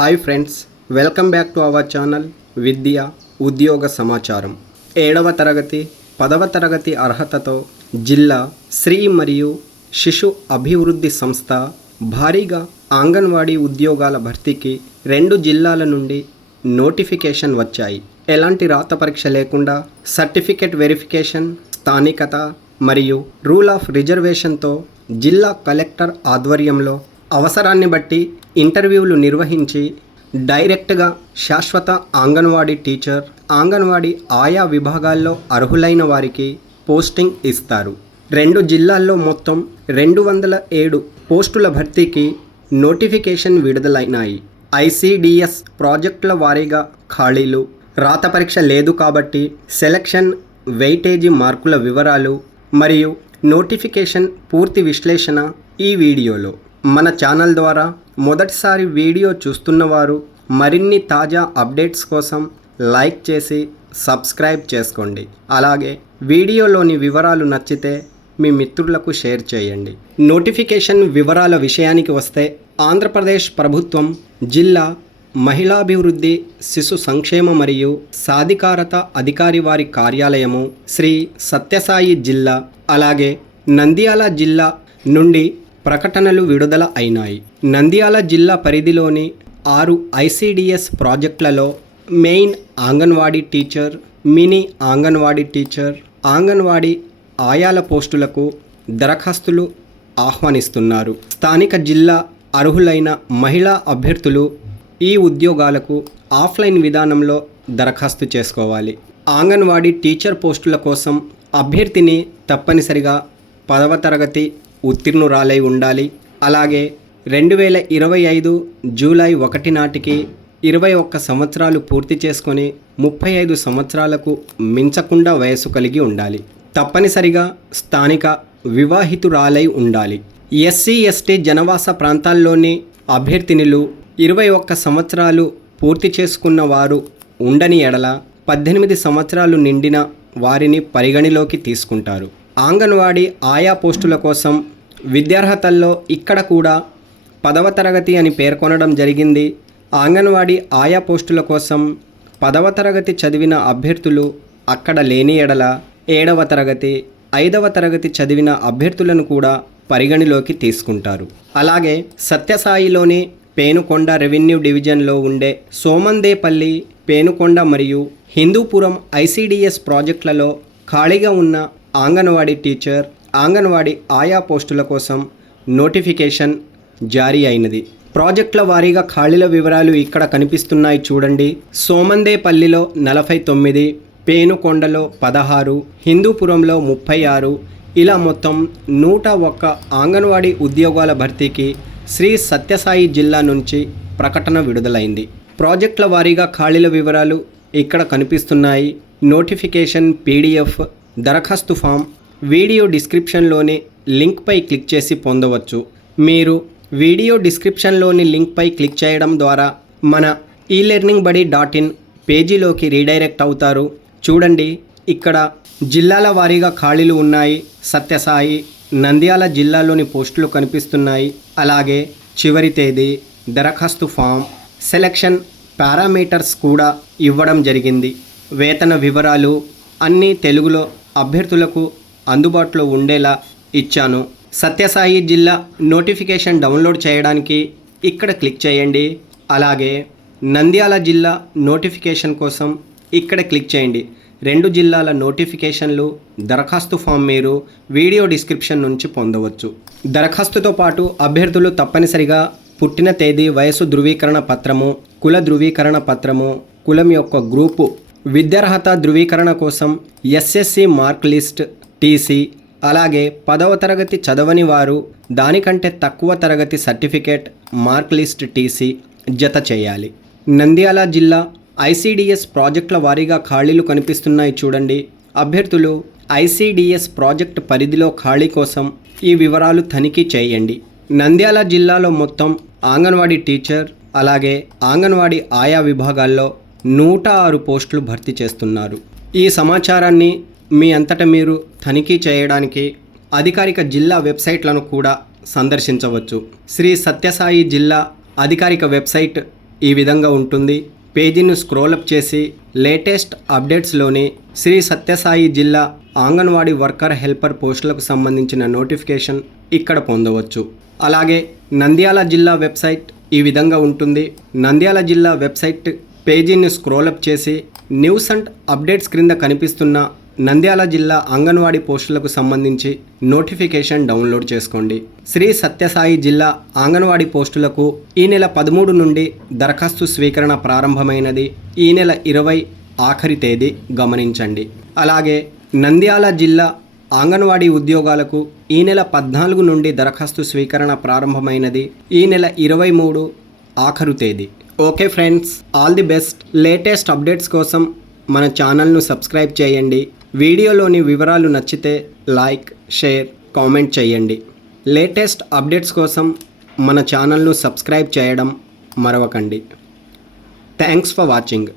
Hi friends, welcome back to our channel Vidya Udyoga Samacharam. 7వ తరగతి 10వ తరగతి అర్హతతో జిల్లా స్త్రీ మరియు శిశు అభివృద్ధి సంస్థ భారీగా అంగన్వాడీ ఉద్యోగాల భర్తీకి 2 జిల్లాల నుండి నోటిఫికేషన్ వచ్చాయి. ఎలాంటి రాత పరీక్ష లేకుండా సర్టిఫికెట్ వెరిఫికేషన్, స్థానికత మరియు రూల్ ఆఫ్ రిజర్వేషన్తో జిల్లా కలెక్టర్ ఆధ్వర్యంలో అవసరాన్ని బట్టి ఇంటర్వ్యూలు నిర్వహించి డైరెక్ట్గా శాశ్వత అంగన్వాడీ టీచర్, అంగన్వాడీ ఆయా విభాగాల్లో అర్హులైన వారికి పోస్టింగ్ ఇస్తారు. 2 జిల్లాల్లో మొత్తం 207 పోస్టుల భర్తీకి నోటిఫికేషన్ విడుదలైనాయి. ఐసిడిఎస్ ప్రాజెక్టుల వారీగా ఖాళీలు, రాత పరీక్ష లేదు కాబట్టి సెలక్షన్, వెయిటేజీ మార్కుల వివరాలు మరియు నోటిఫికేషన్ పూర్తి విశ్లేషణ ఈ వీడియోలో. మన ఛానల్ ద్వారా మొదటిసారి వీడియో చూస్తున్నవారు మరిన్ని తాజా అప్డేట్స్ కోసం లైక్ చేసి సబ్స్క్రైబ్ చేసుకోండి. అలాగే వీడియోలోని వివరాలు నచ్చితే మీ మిత్రులకు షేర్ చేయండి. నోటిఫికేషన్ వివరాల విషయానికి వస్తే, ఆంధ్రప్రదేశ్ ప్రభుత్వం జిల్లా మహిళాభివృద్ధి, శిశు సంక్షేమ మరియు సాధికారత అధికారి వారి కార్యాలయము శ్రీ సత్యసాయి జిల్లా, అలాగే నంద్యాల జిల్లా నుండి ప్రకటనలు విడుదల అయినాయి. నంద్యాల జిల్లా పరిధిలోని 6 ఐసిడిఎస్ ప్రాజెక్టులలో main anganwadi teacher, mini anganwadi teacher, anganwadi ఆయాల పోస్టులకు దరఖాస్తులు ఆహ్వానిస్తున్నారు. స్థానిక జిల్లా అర్హులైన మహిళా అభ్యర్థులు ఈ ఉద్యోగాలకు ఆఫ్లైన్ విధానంలో దరఖాస్తు చేసుకోవాలి. అంగన్వాడీ టీచర్ పోస్టుల కోసం అభ్యర్థిని తప్పనిసరిగా 10వ తరగతి ఉత్తీర్ణురాలై ఉండాలి. అలాగే 2025 జూలై 1 నాటికి 21 సంవత్సరాలు పూర్తి చేసుకొని 35 సంవత్సరాలకు మించకుండా వయసు కలిగి ఉండాలి. తప్పనిసరిగా స్థానిక వివాహితురాలై ఉండాలి. ఎస్సీ ఎస్టీ జనవాస ప్రాంతాల్లోని అభ్యర్థినులు 21 సంవత్సరాలు పూర్తి చేసుకున్న వారు ఉండని ఎడల 18 సంవత్సరాలు నిండిన వారిని పరిగణలోకి తీసుకుంటారు. అంగన్వాడీ ఆయా పోస్టుల కోసం విద్యార్హతల్లో ఇక్కడ కూడా 10వ తరగతి అని పేర్కొనడం జరిగింది. అంగన్వాడీ ఆయా పోస్టుల కోసం 10వ తరగతి చదివిన అభ్యర్థులు అక్కడ లేని ఎడల 7వ తరగతి, 5వ తరగతి చదివిన అభ్యర్థులను కూడా పరిగణలోకి తీసుకుంటారు. అలాగే సత్యసాయిలోని పేనుకొండ రెవెన్యూ డివిజన్లో ఉండే సోమందేపల్లి, పేనుకొండ మరియు హిందూపురం ఐసిడిఎస్ ప్రాజెక్టులలో ఖాళీగా ఉన్న అంగన్వాడీ టీచర్, అంగన్వాడీ ఆయా పోస్టుల కోసం నోటిఫికేషన్ జారీ అయినది. ప్రాజెక్టుల వారీగా ఖాళీల వివరాలు ఇక్కడ కనిపిస్తున్నాయి చూడండి. సోమందేపల్లిలో 49, పేనుకొండలో 16, హిందూపురంలో 36, ఇలా మొత్తం 101 అంగన్వాడీ ఉద్యోగాల భర్తీకి శ్రీ సత్యసాయి జిల్లా నుంచి ప్రకటన విడుదలైంది. ప్రాజెక్టుల వారీగా ఖాళీల వివరాలు ఇక్కడ కనిపిస్తున్నాయి. నోటిఫికేషన్ పీడిఎఫ్, దరఖాస్తు ఫామ్ వీడియో డిస్క్రిప్షన్లోని లింక్పై క్లిక్ చేసి పొందవచ్చు. మీరు వీడియో డిస్క్రిప్షన్లోని లింక్పై క్లిక్ చేయడం ద్వారా మన elearningbuddy.in పేజీలోకి రీడైరెక్ట్ అవుతారు. చూడండి, ఇక్కడ జిల్లాల వారీగా ఖాళీలు ఉన్నాయి. సత్యసాయి, నంద్యాల జిల్లాలోని పోస్టులు కనిపిస్తున్నాయి. అలాగే చివరి తేదీ, దరఖాస్తు ఫామ్, సెలక్షన్ పారామీటర్స్ కూడా ఇవ్వడం జరిగింది. వేతన వివరాలు అన్నీ తెలుగులో అభ్యర్థులకు అందుబాటులో ఉండేలా ఇచ్చాను. సత్యసాయి జిల్లా నోటిఫికేషన్ డౌన్లోడ్ చేయడానికి ఇక్కడ క్లిక్ చేయండి. అలాగే నంద్యాల జిల్లా నోటిఫికేషన్ కోసం ఇక్కడ క్లిక్ చేయండి. 2 జిల్లాల నోటిఫికేషన్లు, దరఖాస్తు ఫామ్ మీరు వీడియో డిస్క్రిప్షన్ నుంచి పొందవచ్చు. దరఖాస్తుతో పాటు అభ్యర్థులు తప్పనిసరిగా పుట్టిన తేదీ, వయసు ధృవీకరణ పత్రము, కుల ధృవీకరణ పత్రము, కులం యొక్క గ్రూపు, విద్యార్హత ధృవీకరణ కోసం ఎస్ఎస్సి మార్క్ లిస్ట్, టీసీ, అలాగే 10వ తరగతి చదవని వారు దానికంటే తక్కువ తరగతి సర్టిఫికేట్, మార్క్ లిస్ట్, టీసీ జత చేయాలి. నంద్యాల జిల్లా ఐసిడిఎస్ ప్రాజెక్టుల వారీగా ఖాళీలు కనిపిస్తున్నాయి చూడండి. అభ్యర్థులు ఐసిడిఎస్ ప్రాజెక్ట్ పరిధిలో ఖాళీ కోసం ఈ వివరాలు తనిఖీ చేయండి. నంద్యాల జిల్లాలో మొత్తం అంగన్వాడీ టీచర్, అలాగే అంగన్వాడీ ఆయా విభాగాల్లో 106 పోస్టులు భర్తీ చేస్తున్నారు. ఈ సమాచారాన్ని మీ అంతటా మీరు తనిఖీ చేయడానికి అధికారిక జిల్లా వెబ్సైట్లను కూడా సందర్శించవచ్చు. శ్రీ సత్యసాయి జిల్లా అధికారిక వెబ్సైట్ ఈ విధంగా ఉంటుంది. పేజీని స్క్రోలప్ చేసి లేటెస్ట్ అప్డేట్స్లోని శ్రీ సత్యసాయి జిల్లా అంగన్వాడీ వర్కర్ హెల్పర్ పోస్టులకు సంబంధించిన నోటిఫికేషన్ ఇక్కడ పొందవచ్చు. అలాగే నంద్యాల జిల్లా వెబ్సైట్ ఈ విధంగా ఉంటుంది. నంద్యాల జిల్లా వెబ్సైట్ పేజీని స్క్రోలప్ చేసి న్యూస్ అండ్ అప్డేట్స్ క్రింద కనిపిస్తున్న నంద్యాల జిల్లా అంగన్వాడీ పోస్టులకు సంబంధించి నోటిఫికేషన్ డౌన్లోడ్ చేసుకోండి. శ్రీ సత్యసాయి జిల్లా అంగన్వాడీ పోస్టులకు ఈ నెల 13 నుండి దరఖాస్తు స్వీకరణ ప్రారంభమైనది. ఈ నెల 20 ఆఖరి తేదీ గమనించండి. అలాగే నంద్యాల జిల్లా అంగన్వాడీ ఉద్యోగాలకు ఈ నెల 14 నుండి దరఖాస్తు స్వీకరణ ప్రారంభమైనది. ఈ నెల 23 ఆఖరు తేదీ. Okay friends, all the best. Latest updates కోసం మన ఛానల్ను సబ్స్క్రైబ్ చేయండి. వీడియోలోని వివరాలు నచ్చితే లైక్, షేర్, కామెంట్ చేయండి. లేటెస్ట్ అప్డేట్స్ కోసం మన ఛానల్ను సబ్స్క్రైబ్ చేయడం మరవకండి. Thanks for watching.